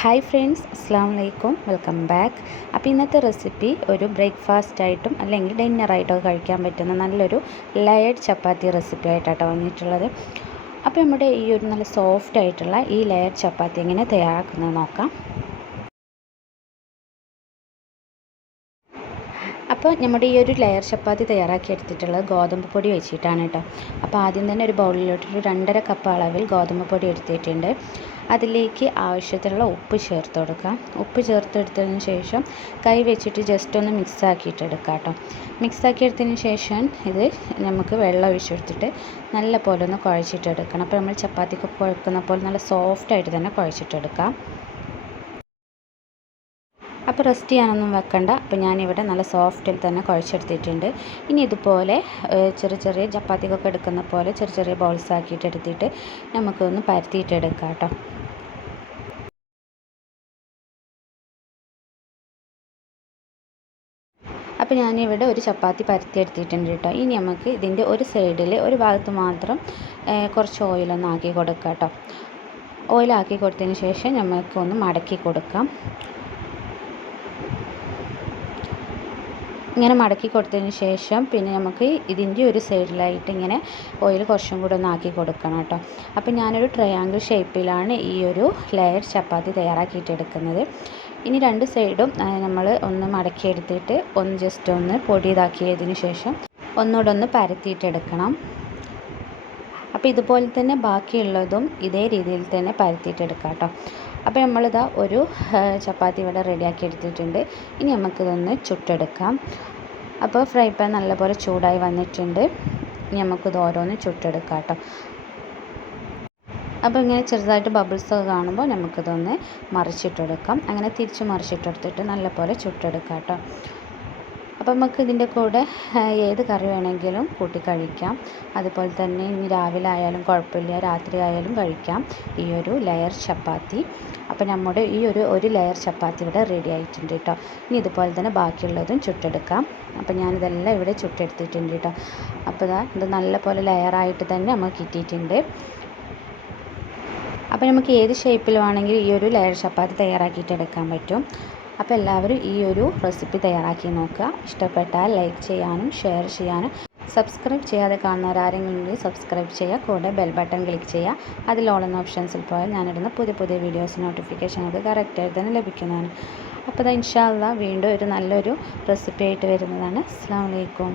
Hi friends, അസ്സാം വലൈക്കും, welcome back. അപ്പോൾ ഇന്നത്തെ റെസിപ്പി ഒരു ബ്രേക്ക്ഫാസ്റ്റ് ആയിട്ടും അല്ലെങ്കിൽ ഡിന്നറായിട്ടൊക്കെ കഴിക്കാൻ പറ്റുന്ന നല്ലൊരു ലെയർഡ് ചപ്പാത്തി റെസിപ്പി ആയിട്ടാണ് വന്നിട്ടുള്ളത്. അപ്പോൾ നമ്മുടെ ഈ ഒരു നല്ല സോഫ്റ്റ് ആയിട്ടുള്ള ഈ ലെയർഡ് ചപ്പാത്തി എങ്ങനെ തയ്യാറാക്കുന്നത് നോക്കാം. അപ്പോൾ നമ്മുടെ ഈ ഒരു ലെയർ ചപ്പാത്തി തയ്യാറാക്കി എടുത്തിട്ടുള്ളത് ഗോതമ്പ് പൊടി വെച്ചിട്ടാണ് കേട്ടോ. അപ്പോൾ ആദ്യം തന്നെ ഒരു ബൗളിലോട്ടൊരു 2.5 കപ്പ് അളവിൽ ഗോതമ്പ് പൊടി എടുത്തിട്ടുണ്ട്. അതിലേക്ക് ആവശ്യത്തിനുള്ള ഉപ്പ് ചേർത്ത് കൊടുക്കാം. ഉപ്പ് ചേർത്തെടുത്തതിന് ശേഷം കൈ വെച്ചിട്ട് ജസ്റ്റ് ഒന്ന് മിക്സ് ആക്കിയിട്ട് എടുക്കാം കേട്ടോ. മിക്സ് ആക്കിയെടുത്തതിന് ശേഷം ഇത് നമുക്ക് വെള്ളം ഒഴിച്ചെടുത്തിട്ട് നല്ല പോലെ ഒന്ന് കുഴച്ചിട്ടെടുക്കണം. അപ്പോൾ നമ്മൾ ചപ്പാത്തിക്ക് കുഴക്കുന്ന പോലെ നല്ല സോഫ്റ്റായിട്ട് തന്നെ കുഴച്ചിട്ടെടുക്കാം. അപ്പോൾ റെസ്റ്റ് ചെയ്യാനൊന്നും വെക്കണ്ട. അപ്പോൾ ഞാനിവിടെ നല്ല സോഫ്റ്റിൽ തന്നെ കുഴച്ചെടുത്തിട്ടുണ്ട്. ഇനി ഇതുപോലെ ചെറിയ ചെറിയ ചപ്പാത്തിക്കൊക്കെ എടുക്കുന്ന പോലെ ചെറിയ ചെറിയ ബോൾസ് ആക്കിയിട്ട് എടുത്തിട്ട് നമുക്കൊന്ന് പരത്തിയിട്ടെടുക്കാം കേട്ടോ. അപ്പോൾ ഞാനിവിടെ ഒരു ചപ്പാത്തി പരത്തിയെടുത്തിട്ടുണ്ട് കേട്ടോ. ഇനി നമുക്ക് ഇതിൻ്റെ ഒരു സൈഡിൽ ഒരു ഭാഗത്ത് മാത്രം കുറച്ച് ഓയിലൊന്ന് ആക്കി കൊടുക്കാം കേട്ടോ. ഓയിലാക്കി കൊടുത്തതിന് ശേഷം നമുക്കൊന്ന് മടക്കി കൊടുക്കാം. ഇങ്ങനെ മടക്കി കൊടുത്തതിന് ശേഷം പിന്നെ നമുക്ക് ഇതിൻ്റെ ഒരു സൈഡിലായിട്ട് ഇങ്ങനെ ഓയിൽ കുറച്ചും കൂടെ ഒന്ന് ആക്കി കൊടുക്കണം കേട്ടോ. അപ്പോൾ ഞാനൊരു ട്രയാങ്കിൾ ഷേപ്പിലാണ് ഈ ഒരു ലെയർ ചപ്പാത്തി തയ്യാറാക്കിയിട്ട് എടുക്കുന്നത്. ഇനി രണ്ട് സൈഡും നമ്മൾ ഒന്ന് മടക്കി എടുത്തിട്ട് ഒന്ന് ജസ്റ്റ് ഒന്ന് പൊടി ഇതാക്കിയതിന് ശേഷം ഒന്നുകൂടെ ഒന്ന് പരത്തിയിട്ടെടുക്കണം. അപ്പോൾ ഇതുപോലെ തന്നെ ബാക്കിയുള്ളതും ഇതേ രീതിയിൽ തന്നെ പരത്തിയിട്ടെടുക്കാം കേട്ടോ. അപ്പോൾ നമ്മളിതാ ഒരു ചപ്പാത്തി ഇവിടെ റെഡിയാക്കി എടുത്തിട്ടുണ്ട്. ഇനി നമുക്കിതൊന്ന് ചുട്ടെടുക്കാം. അപ്പോൾ ഫ്രൈ പാൻ നല്ലപോലെ ചൂടായി വന്നിട്ടുണ്ട്. ഇനി നമുക്കിത് ഓരോന്ന് ചുട്ടെടുക്കാം കേട്ടോ. അപ്പോൾ ഇങ്ങനെ ചെറുതായിട്ട് ബബിൾസ് ഒക്കെ കാണുമ്പോൾ നമുക്കിതൊന്ന് മറിച്ചിട്ടെടുക്കാം. അങ്ങനെ തിരിച്ച് മറിച്ചിട്ടെടുത്തിട്ട് നല്ലപോലെ ചുട്ടെടുക്കാം കേട്ടോ. അപ്പോൾ നമുക്ക് ഇതിൻ്റെ കൂടെ ഏത് കറി വേണമെങ്കിലും കൂട്ടി കഴിക്കാം. അതുപോലെ തന്നെ ഇനി രാവിലെ ആയാലും കുഴപ്പമില്ല, രാത്രി ആയാലും കഴിക്കാം ഈ ഒരു ലെയർ ചപ്പാത്തി. അപ്പോൾ നമ്മുടെ ഈ ഒരു ലെയർ ചപ്പാത്തി ഇവിടെ റെഡി ആയിട്ടുണ്ട് കേട്ടോ. ഇനി ഇതുപോലെ തന്നെ ബാക്കിയുള്ളതും ചുട്ടെടുക്കാം. അപ്പോൾ ഞാനിതെല്ലാം ഇവിടെ ചുട്ടെടുത്തിട്ടുണ്ട് കേട്ടോ. അപ്പോൾ ഇത് നല്ലപോലെ ലെയറായിട്ട് തന്നെ നമുക്ക് കിട്ടിയിട്ടുണ്ട്. അപ്പോൾ നമുക്ക് ഏത് ഷേപ്പിൽ വേണമെങ്കിലും ഈ ഒരു ലെയർ ചപ്പാത്തി തയ്യാറാക്കിയിട്ട് എടുക്കാൻ പറ്റും. അപ്പോൾ എല്ലാവരും ഈ ഒരു റെസിപ്പി തയ്യാറാക്കി നോക്കുക. ഇഷ്ടപ്പെട്ടാൽ ലൈക്ക് ചെയ്യാനും ഷെയർ ചെയ്യാനും സബ്സ്ക്രൈബ് ചെയ്യാതെ കാണുന്നവരാരെങ്കിലും ഉണ്ടെങ്കിൽ സബ്സ്ക്രൈബ് ചെയ്യുക. കൂടെ ബെൽ ബട്ടൺ ക്ലിക്ക് ചെയ്യുക. അതിൽ ഓൾ എന്ന ഓപ്ഷൻസിൽ പോയാൽ ഞാനിടുന്ന പുതിയ പുതിയ വീഡിയോസ് നോട്ടിഫിക്കേഷൻ നമുക്ക് കറക്റ്റായിട്ട് തന്നെ ലഭിക്കുന്നതാണ്. അപ്പോൾ ഇൻഷാ അല്ലാഹ് വീണ്ടും ഒരു നല്ലൊരു റെസിപ്പി ആയിട്ട് വരുന്നതാണ്. അസ്സലാമു അലൈക്കും.